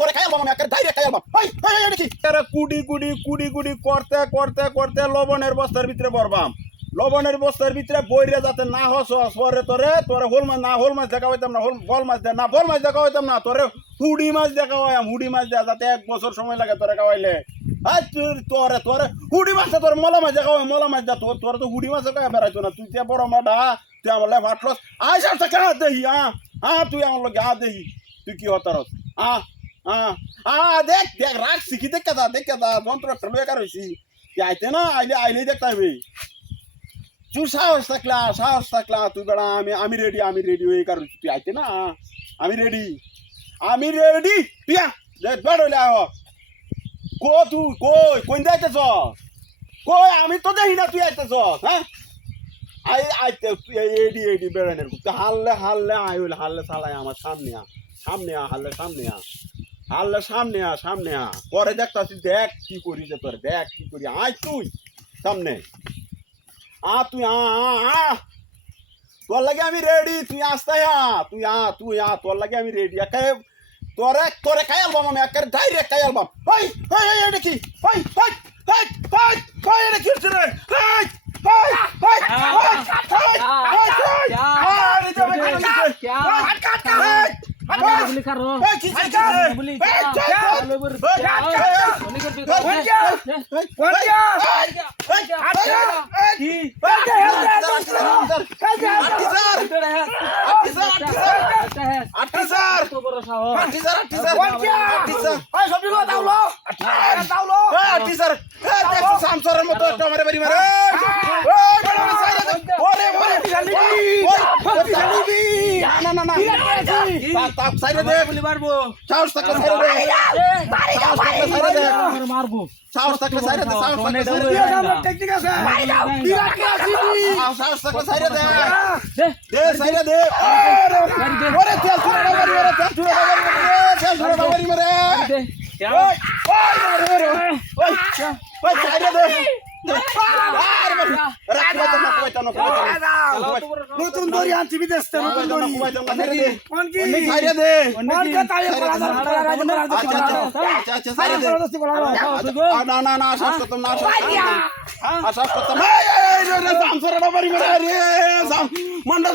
করে খাই আলবাম আমি একটা ডাইরেক্ট খাই আলবাম হাই হাই দেখি। এরা কুডি কুডি কুডি কুডি, করতে করতে করতে লবণের বস্তার ভিতরে বরবাম লবণের বস্তার ভিতরে বইরে যাতে না হস পরে তোরে তোরে হোল মাছ না, হোল মাছ দেখা হইতাম না, হোল, বল মাছ না, বল মাছ দেখা হইতাম না, তোরে হুডি মাছ দেখা হয় হুডি মাছ দেখা যাতে এক বছর সময় লাগে তোরে খাওয়াইলে। আর তোরে তোরে, হুডি মাছটা তোর মলা মাছ দেখা হয় মলা মাছ দেখা তোর তোর তো হুডি মাছ দেখা বেড়াইতো না, তুই তে বড় মাডা, তুই আমার লাই ভাটলস আয় সার সাথে দেহি হ্যাঁ হ্যাঁ তুই আমার লগে হাত দেহি, তুই কি হতারস হ্যাঁ দেখ দেখ রাখছি কি দেখে দা দেখে দা যন্ত্র একটা লয়ে কার হইছি তুই আইতে না আইলে আইলেই দেখতে হবে তুই সাহস থাকলা সাহস থাকলা তুই বেড়া আমি আমি রেডি আমি রেডি হয়ে কার তুই আইতে না আমি রেডি আমি রেডি পিয়া দেখ বেড় হইলে আহ কো তুই কই কোন যাইতেছ কই আমি তো দেখি না তুই আইতেছ হ্যাঁ আই আইতে এডি এডি বেড়ানের তুই হারলে হারলে আই হইলে হারলে চালাই আমার সামনে আ সামনে আ হারলে সামনে আ হারলে সামনে আ সামনে আ পরে দেখতাছি দেখ কি করি যে তোর দেখ কি করি আয় তুই সামনে আ তুই আ আ আ তোর লাগে আমি রেডি তুই আসতে আ তুই আ তুই আ তোর লাগে আমি রেডি একে তোরে তোরে খাই আলবাম আমি একে ডাইরেক্ট খাই আলবাম হই হই হই এটা কি হই হই হই হই হই এটা কি হচ্ছে রে হই হই হই হই হই হই হই আরে যাবে কেন নিচে क्या? হই কাট কাট হই গুলি কারও হই আমার বাড়ি মারা ওরে ওরে তাপ সাইরে দে গুলি মারবো। সাহস থাকলে সাইরে দে সাহস থাকলে সাইরে দে আমার মারবো। সাহস থাকলে সাইরে দে সাহস থাকলে সাইরে দে সাহস থাকলে সাইরে দে। দে দে। সাইরে দে। ওরে তেল ছুড়ে না বাড়ি মারে তেল ছুড়ে না বাড়ি তেল ছুড়ে না বাড়ি মারে ওই ওই মারে মারে ওই ওই সাইরে দে। নতুন দড়ি আনছি বিদেশ নতুন দড়ি না না না আশ্বাস করতাম মন্ডল